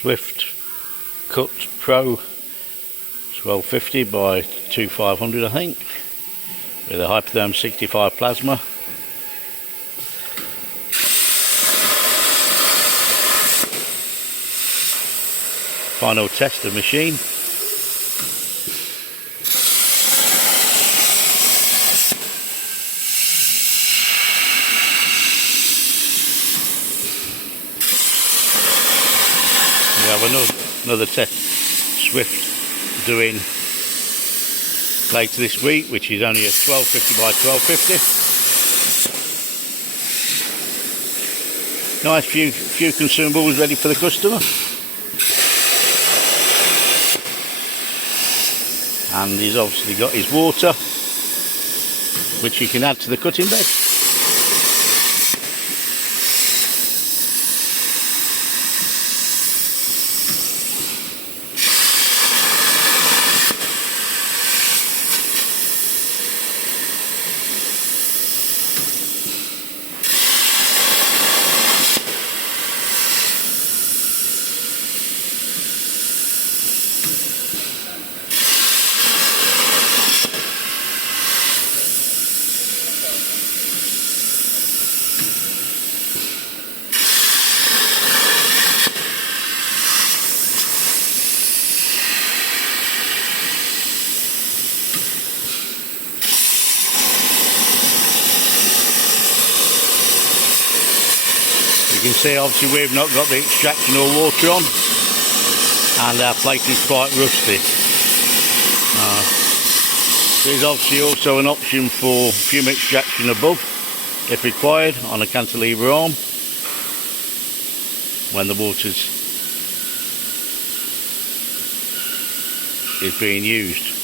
SwiftCut Pro 1250 by 2500 I think, with a Hypertherm 65 plasma. Final test of machine. We have another test Swift doing later this week, which is only a 1250 by 1250. Nice few consumables ready for the customer. And he's obviously got his water, which he can add to the cutting bed. You can see obviously we've not got the extraction or water on, and our plate is quite rusty. There's obviously also an option for fume extraction above if required on a cantilever arm when the water is being used.